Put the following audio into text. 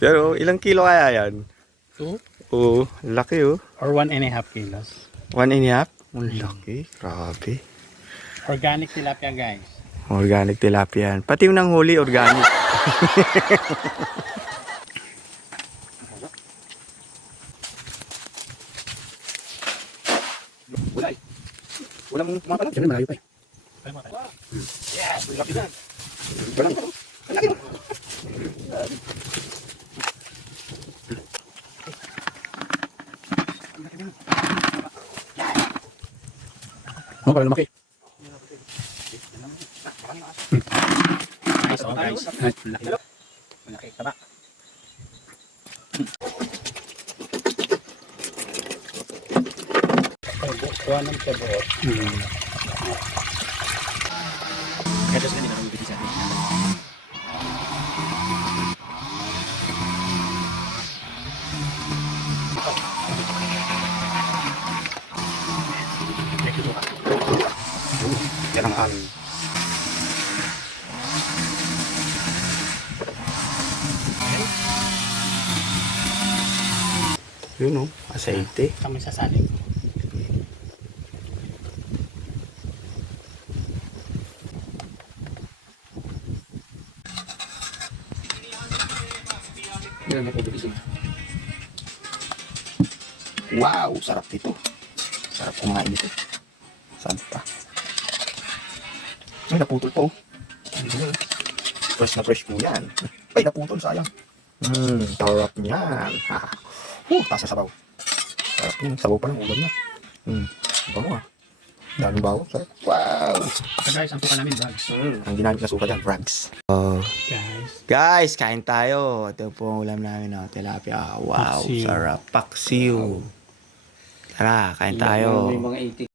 Pero ilang kilo kaya yan? Two Oo, laki oh. or one and a half kilos. One and a half? Ang laki. Grabe. Organic tilapia guys. Organic tilapia yan. Pati yung nang huli, organic. Wala eh. Wala mong mga palang. Yan, malayo pa eh. Yes, laki na. Wala mo. Ang laki mo. Oh, para lumaki. Nice oh guys. Malaki. Malaki taba. Kuha ng tabo. Hmm. Kaya sa kanila kami sa atin. Yan ang aming. Yun oh, aceite. Kami sasaling. Yan ang kubilisin. Wow, sarap nito. Sarap kumain nito. Saan pa? Ay, naputol po. Fresh na fresh po yan. Ay, naputol, sayang. Hmm, sarap niyan. Ha. Uh, tasa sabaw. Sarap yun. Sabaw pa lang, ulam na. Hmm, bango ah. Daming bawo, sarap. Wow. So guys, ang puka namin bags. Hmm, ang ginamit na suka dyan, frags. Oh. Guys. Guys, kain tayo. Ito po ang ulam namin, oh, tilapia. Wow, Paksiw. sarap. Paksiw. Tara, kain tayo. May mga 80